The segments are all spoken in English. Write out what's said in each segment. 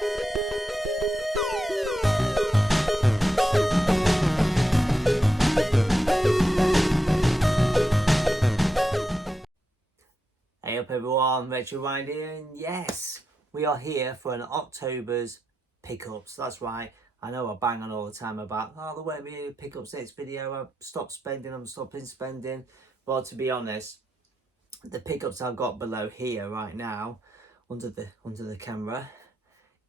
Hey up everyone, RetroRewind here, and yes, we are here for an October's pickups. That's right, I know I bang on all the time about, oh, there won't be pickups next video, I've stopped spending, I'm stopping spending. Well, to be honest, the pickups I've got below here right now, under the camera,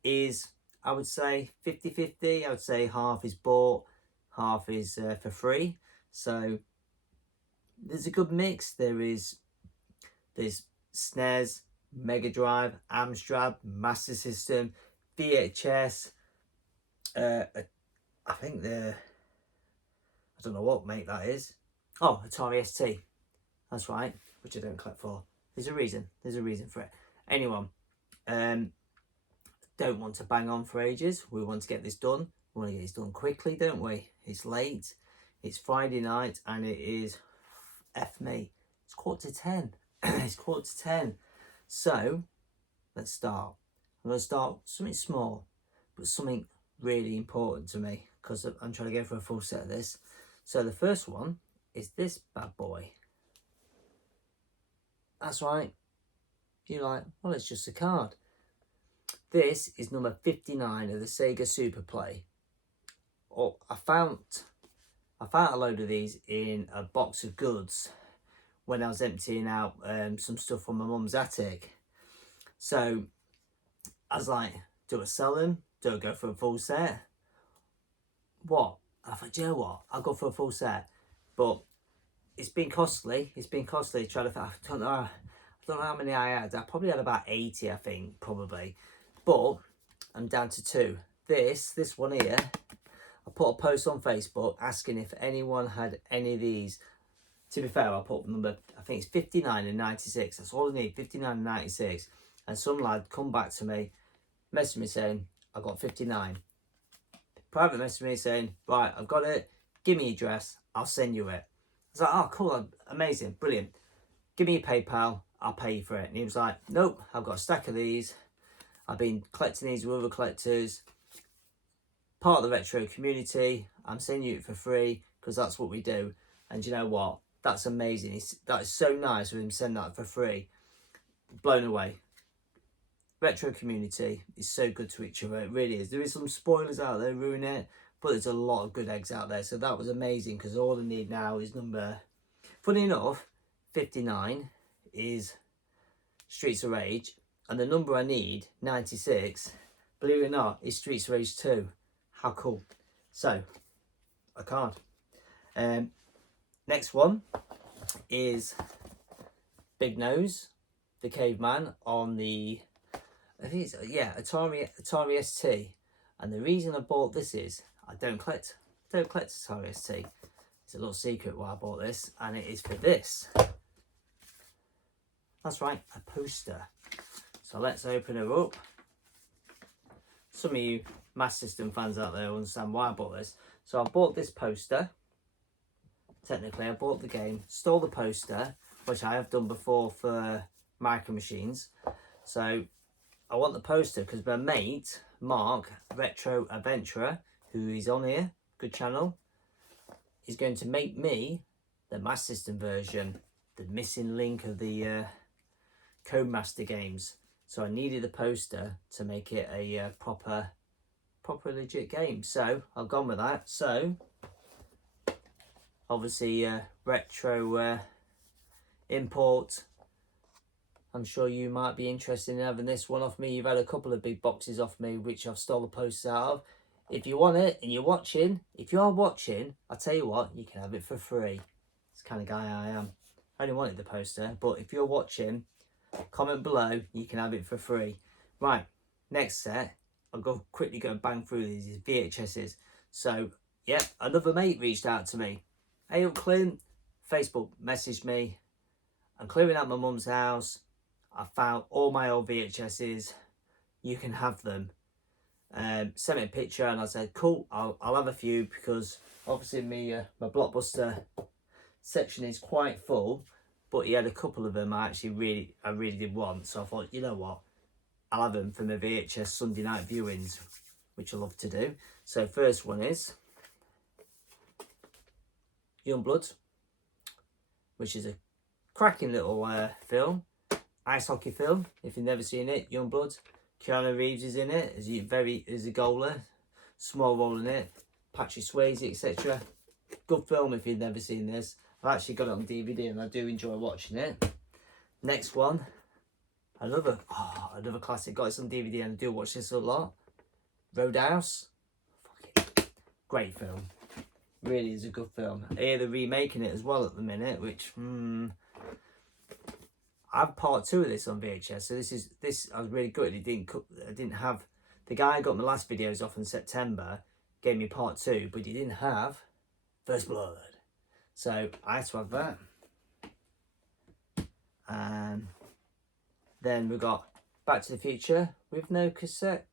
is, I would say, 50-50. I would say half is bought, half is for free. So there's a good mix. There's SNES, Mega Drive, Amstrad, Master System, VHS. I think I don't know what make that is. Oh, Atari ST. That's right, which I don't collect for. There's a reason for it. Anyway, don't want to bang on for ages. We want to get this done. We want to get this done quickly, don't we? It's late. It's Friday night, and it is F me. It's 9:45. It's 9:45. So let's start. I'm going to start something small, but something really important to me, because I'm trying to go for a full set of this. So the first one is this bad boy. That's right. You're like, well, it's just a card. This is number 59 of the Sega Super Play. Oh, I found a load of these in a box of goods when I was emptying out some stuff from my mum's attic. So I was like, do I sell them? Do I go for a full set? What? I thought, you know what? I'll go for a full set. But it's been costly. It's been costly trying to, I don't know how many I had. I probably had about 80, I think, probably. But I'm down to 2. This one here, I put a post on Facebook asking if anyone had any of these. To be fair, I put number, I think it's 59 and 96. That's all I need, 59 and 96. And some lad come back to me, messaged me saying, I got 59. Private messaged me saying, right, I've got it. Give me your address. I'll send you it. I was like, oh, cool, amazing, brilliant. Give me your PayPal. I'll pay you for it. And he was like, nope, I've got a stack of these. I've been collecting these with other collectors. Part of the retro community. I'm sending you it for free because that's what we do. And you know what? That's amazing. That is so nice of him sending that for free. Blown away. Retro community is so good to each other. It really is. There is some spoilers out there ruining it, but there's a lot of good eggs out there. So that was amazing, because all I need now is number, funny enough, 59 is Streets of Rage, and the number I need, 96, believe it or not, is Streets of Rage 2. How cool. So, a card. Next one is Big Nose, the caveman, on the, I think it's, yeah, Atari ST. And the reason I bought this is I don't collect Atari ST. It's a little secret why I bought this, and it is for this. That's right, a poster. So let's open her up. Some of you Master System fans out there understand why I bought this. So I bought this poster. Technically, I bought the game, stole the poster, which I have done before for Micro Machines. So I want the poster because my mate, Mark, Retro Adventurer, who is on here, good channel, is going to make me the Master System version, the missing link of the Codemaster games. So I needed the poster to make it a proper legit game. So I've gone with that. So obviously retro import. I'm sure you might be interested in having this one off me. You've had a couple of big boxes off me which I've stole the posters out of. If you want it and you're watching, if you are watching, I'll tell you what, you can have it for free. It's the kind of guy I am. I only wanted the poster, but if you're watching, comment below, you can have it for free. Right, next set, I'll quickly go and bang through these VHSs. So, yeah, another mate reached out to me. Hey up Clint, Facebook messaged me. I'm clearing out my mum's house. I found all my old VHSs. You can have them. Sent me a picture and I said, cool, I'll have a few, because obviously my Blockbuster section is quite full, but he had a couple of them I really did want. So I thought, you know what, I'll have them for my VHS Sunday night viewings, which I love to do. So first one is Youngblood, which is a cracking little film, ice hockey film. If you've never seen it, Youngblood. Keanu Reeves is in it as a goaler, small role in it. Patrick Swayze, etc. Good film if you've never seen this. I've actually got it on DVD and I do enjoy watching it. Next one, another classic. Got it on DVD and I do watch this a lot. Roadhouse. Great film. Really is a good film. I hear they're remaking it as well at the minute, which I have part 2 of this on VHS. So this I was really good. I didn't have the guy I got my last videos off in September gave me part 2, but he didn't have First Blood. So I had to have that. And then we've got Back to the Future with no cassette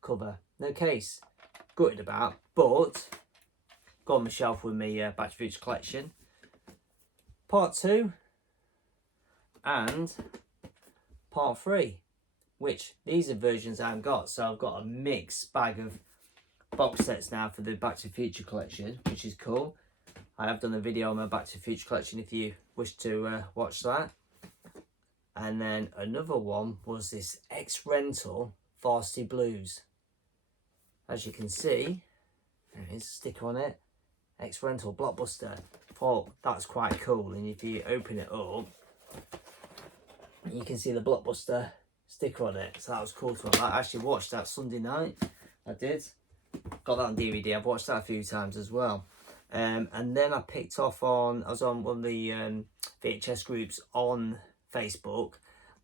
cover, no case. Gutted about, but got on my shelf with me Back to the Future collection. Part 2 and part 3, which these are versions I haven't got. So I've got a mixed bag of box sets now for the Back to the Future collection, which is cool. I have done a video on my Back to the Future collection if you wish to watch that. And then another one was this X-Rental Varsity Blues. As you can see, there is a sticker on it. X-Rental Blockbuster. Thought that's quite cool. And if you open it up, you can see the Blockbuster sticker on it. So that was cool to have that. I actually watched that Sunday night. I did. Got that on DVD. I've watched that a few times as well. And then I picked off on, I was on one of the VHS groups on Facebook,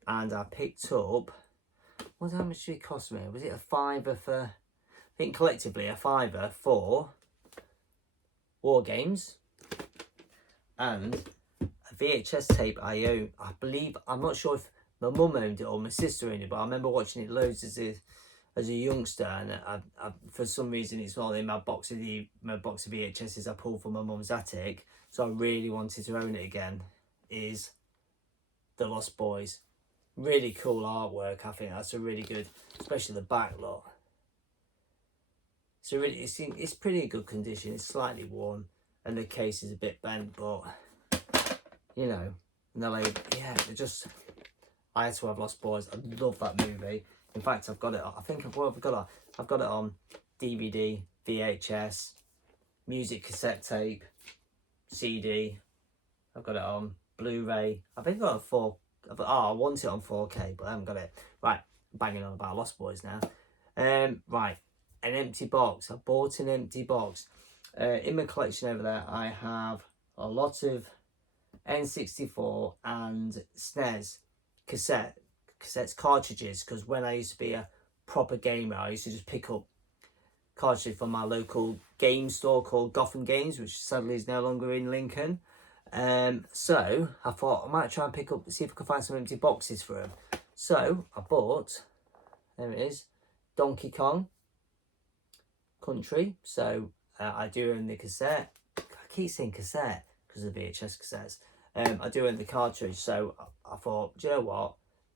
and I picked up, how much did it cost me? Was it a £5 for, I think collectively a £5 for War Games, and a VHS tape I own. I believe, I'm not sure if my mum owned it or my sister owned it, but I remember watching it loads as a youngster, and I for some reason it's not in my box of VHSs I pulled from my mum's attic, so I really wanted to own it again, is The Lost Boys. Really cool artwork. I think that's a really good, especially the back lot. So really, it's pretty good condition. It's slightly worn and the case is a bit bent, but you know, and they're like, yeah, I had to have Lost Boys. I love that movie. In fact, I've got it. I think I've got it on DVD, VHS, music cassette tape, CD. I've got it on Blu-ray. I think I've got it on I want it on 4K, but I haven't got it. Right, banging on about Lost Boys now. Right, an empty box. I bought an empty box. In my collection over there, I have a lot of N64 and SNES cassettes, cartridges, because when I used to be a proper gamer, I used to just pick up cartridges from my local game store called Gotham Games, which sadly is no longer in Lincoln. So I thought I might try and see if I could find some empty boxes for them. So I bought, there it is, Donkey Kong Country. So I do own the cassette. I keep saying cassette because of the VHS cassettes. I do own the cartridge, so I thought, do you know what?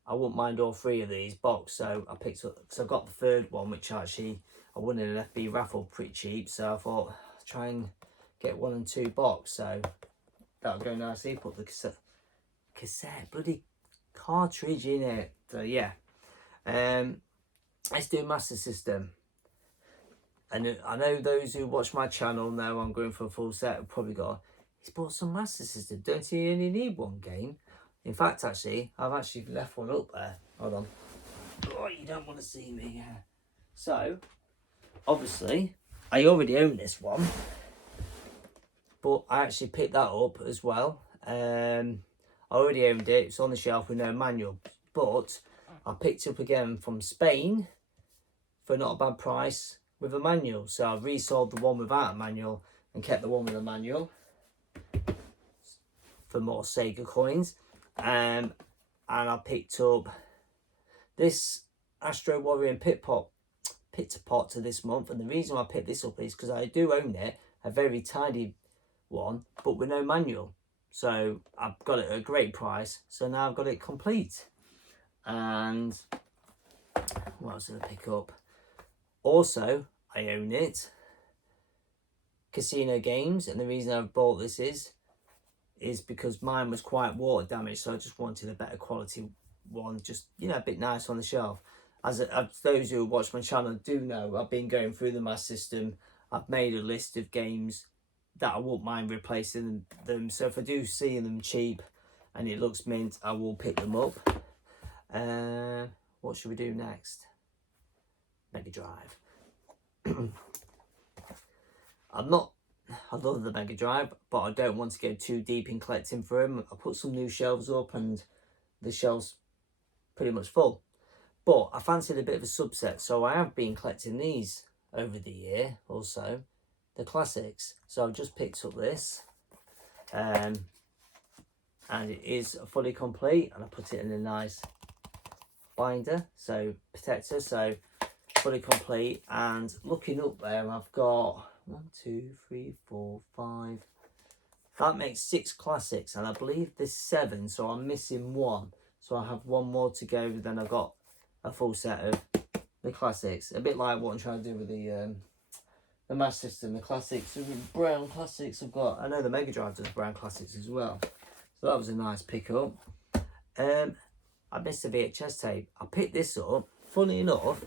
I wouldn't mind all 3 of these box. So I picked up, so I got the 3rd one, which actually I won in an FB raffle pretty cheap. So I thought, try and get 1 and 2 box. So that'll go nicely. Put the cassette bloody cartridge in it. So yeah, let's do Master System. And I know those who watch my channel know I'm going for a full set. Have probably got, he's bought some Master System. Don't you only need 1 game? In fact, actually, I've actually left one up there. Hold on. Oh, you don't want to see me. So, obviously, I already own this one, but I actually picked that up as well. I already owned it. It's on the shelf with no manual, but I picked it up again from Spain for not a bad price with a manual. So I resold the one without a manual and kept the one with a manual for more Sega coins. And I picked up this Astro Warrior and Pit to Pot to this month. And the reason why I picked this up is because I do own it, a very tidy one, but with no manual. So I've got it at a great price. So now I've got it complete. And what else did I pick up? Also, I own it. Casino games, and the reason I've bought this is because mine was quite water damaged, so I just wanted a better quality one, just, you know, a bit nice on the shelf. As those who watch my channel do know, I've been going through the Master System. I've made a list of games that I won't mind replacing them. So if I do see them cheap and it looks mint, I will pick them up. What should we do next? Mega Drive. I love the Mega Drive, but I don't want to go too deep in collecting for them. I put some new shelves up and the shelves pretty much full. But I fancied a bit of a subset, so I have been collecting these over the year also, the classics. So I've just picked up this, and it is fully complete, and I put it in a nice binder, so protector, so fully complete. And looking up there, I've got 1, 2, 3, 4, 5. That makes 6 classics, and I believe there's 7, so I'm missing 1. So I have 1 more to go, then I've got a full set of the classics. A bit like what I'm trying to do with the Master System, the classics, the brown classics I've got. I know the Mega Drive does brown classics as well. So that was a nice pickup. I missed a VHS tape. I picked this up, funny enough,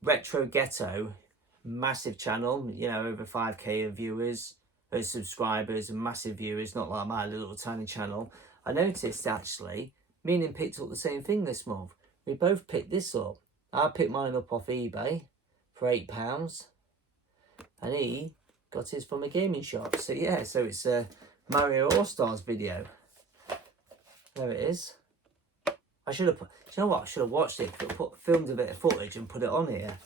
Retro Ghetto, massive channel, you know, over 5k of viewers, subscribers, and massive viewers, not like my little tiny channel. I noticed actually, me and him picked up the same thing this month. We both picked this up. I picked mine up off eBay for £8, and he got his from a gaming shop. So yeah, so it's a Mario All-Stars video. There it is. I should have put, do you know what? I should have watched it, filmed a bit of footage and put it on here.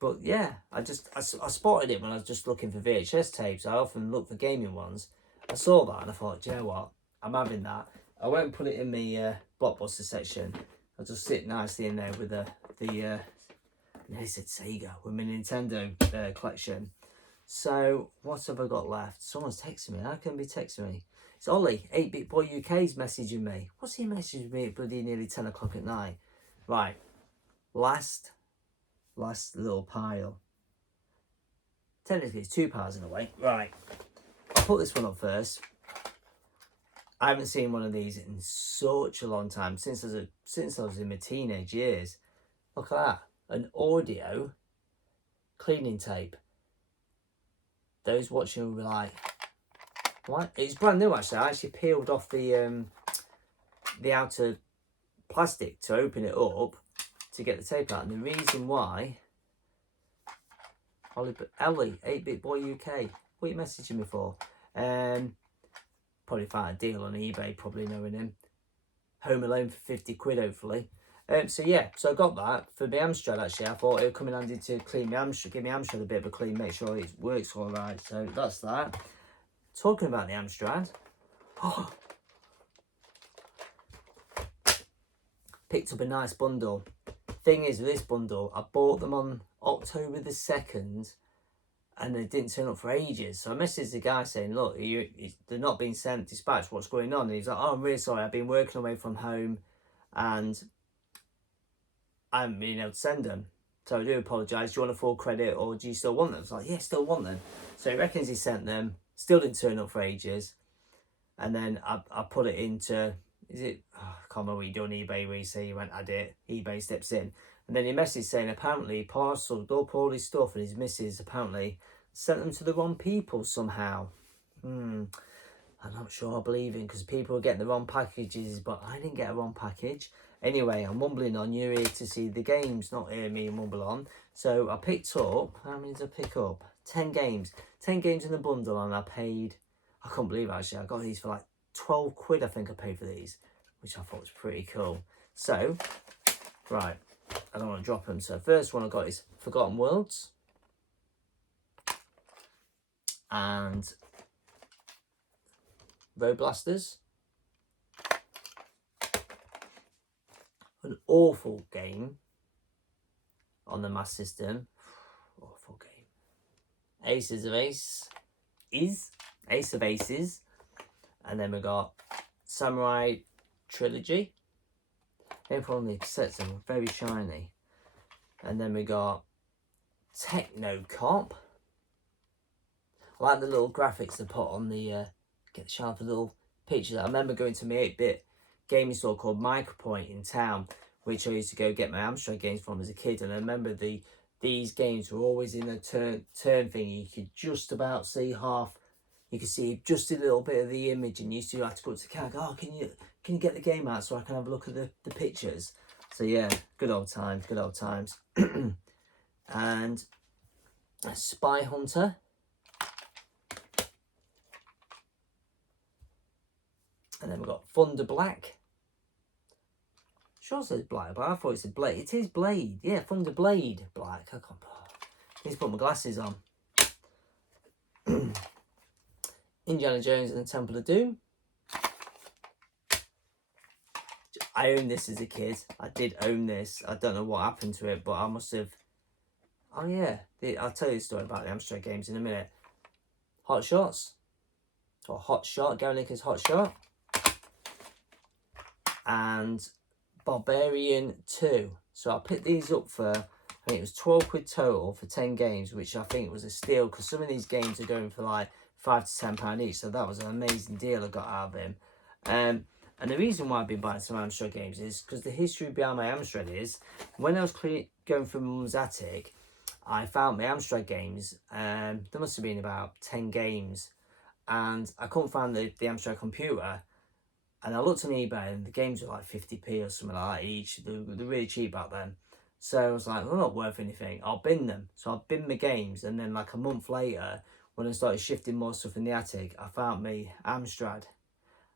But yeah, I spotted it when I was just looking for VHS tapes. I often look for gaming ones. I saw that and I thought, do you know what? I'm having that. I won't put it in the Blockbuster section. I'll just sit nicely in there with the I said Sega, with my Nintendo collection. So what have I got left? Someone's texting me. How can they be texting me? It's Ollie, 8-Bit Boy UK's messaging me. What's he messaging me at bloody nearly 10 o'clock at night? Right, last little pile. Technically it's 2 piles in a way. Right, I'll put this one up first. I haven't seen one of these in such a long time, since I was in my teenage years. Look at that, an audio cleaning tape. Those watching will be like, what? It's brand new actually. I actually peeled off the outer plastic to open it up to get the tape out. And the reason why, Ellie, 8-Bit Boy UK, what are you messaging me for? Probably found a deal on eBay, probably knowing him. Home Alone for 50 quid, hopefully. So yeah, so I got that for my Amstrad actually. I thought it would come in handy to clean my Amstrad, give my Amstrad a bit of a clean, make sure it works all right. So that's that. Talking about the Amstrad, picked up a nice bundle. Thing is, with this bundle, I bought them on October the 2nd, and they didn't turn up for ages. So I messaged the guy saying, look, they're not being sent, dispatched, what's going on? And he's like, oh, I'm really sorry, I've been working away from home and I haven't been able to send them. So I do apologise. Do you want a full credit or do you still want them? I was like, yeah, still want them. So he reckons he sent them, still didn't turn up for ages. And then I put it into, I can't remember what you do on eBay where you say you went, I did, eBay steps in. And then he messaged saying apparently he parcelled up all his stuff and his missus apparently sent them to the wrong people somehow. I'm not sure I believe in, because people are getting the wrong packages, but I didn't get a wrong package. Anyway, I'm mumbling on. You're here to see the games, not hear me mumble on. So I picked up, how many did I pick up? 10 games. 10 games in the bundle, and I paid, I can't believe it actually, I got these for like 12 quid I think I paid for these, which I thought was pretty cool. So, right, I don't want to drop them. So first one I got is Forgotten Worlds. And Road Blasters. An awful game on the Master System. Awful game. Ace of Aces. And then we got Samurai Trilogy. April on the cassettes are very shiny. And then we got Techno Cop. I like the little graphics they put on the, get the sharp little pictures. I remember going to my 8-bit gaming store called Micropoint in town, which I used to go get my Amstrad games from as a kid. And I remember these games were always in a turn thing. You could just about see half. You could see just a little bit of the image, and you used to have to go to the car. Oh, can you get the game out so I can have a look at the pictures? So yeah, good old times, good old times. And a Spy Hunter. And then we've got Thunder Black. Sure says black, but I thought it said blade. It is blade. Yeah, Thunder Blade Black. I need to put my glasses on. Indiana Jones and the Temple of Doom. I owned this as a kid. I did own this. I don't know what happened to it, but I must have... Oh yeah, I'll tell you the story about the Amstrad games in a minute. Hot Shots. Or Hot Shot. Gary Licker's Hot Shot. And Barbarian 2. So I picked these up for, I think it was 12 quid total for 10 games, which I think was a steal, because some of these games are going for like £5 to £10 each, so that was an amazing deal I got out of him. And the reason why I've been buying some Amstrad games is because the history behind my Amstrad is, when I was going through my mum's attic, I found my Amstrad games, there must have been about 10 games, and I couldn't find the Amstrad computer. And I looked on eBay and the games were like 50p or something like that each. They're really cheap back then. So I was like, they're not worth anything. I'll bin them. So I binned my games, and then like a month later, when I started shifting more stuff in the attic, I found me Amstrad.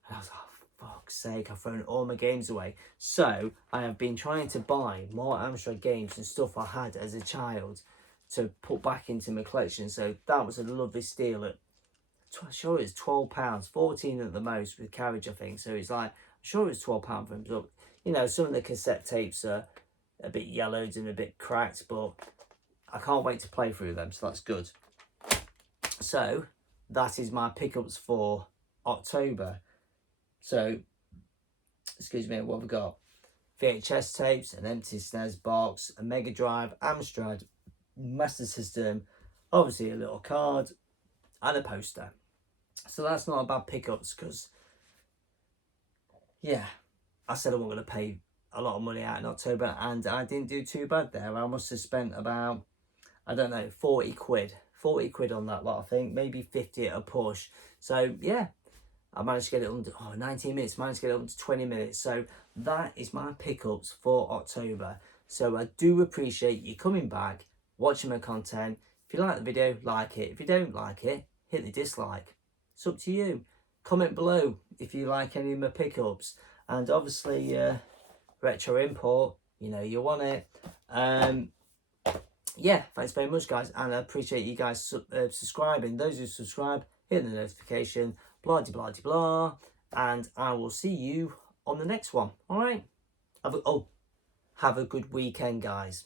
And I was like, oh, fuck's sake, I've thrown all my games away. So I have been trying to buy more Amstrad games and stuff I had as a child to put back into my collection. So that was a lovely steal at, I'm sure it's £12, 14 at the most with carriage, I think. So it's like, I'm sure it's £12 for him. But, you know, some of the cassette tapes are a bit yellowed and a bit cracked, but I can't wait to play through them, so that's good. So that is my pickups for October. So, excuse me, what have we got? VHS tapes, an empty SNES box, a Mega Drive, Amstrad, Master System, obviously a little card, and a poster. So that's not a bad pickups, because, yeah, I said I wasn't going to pay a lot of money out in October, and I didn't do too bad there. I must have spent about, I don't know, 40 quid on that lot, I think, maybe 50 at a push. So yeah, I managed to get it under 19 minutes, managed to get it under 20 minutes. So that is my pickups for October. So I do appreciate you coming back, watching my content. If you like the video, like it. If you don't like it, hit the dislike. It's up to you. Comment below if you like any of my pickups. And obviously, Retro Import, you know you want it. Yeah, thanks very much, guys, and I appreciate you guys subscribing. Those who subscribe, hit the notification, blah de blah de blah, and I will see you on the next one. All right, have a good weekend, guys.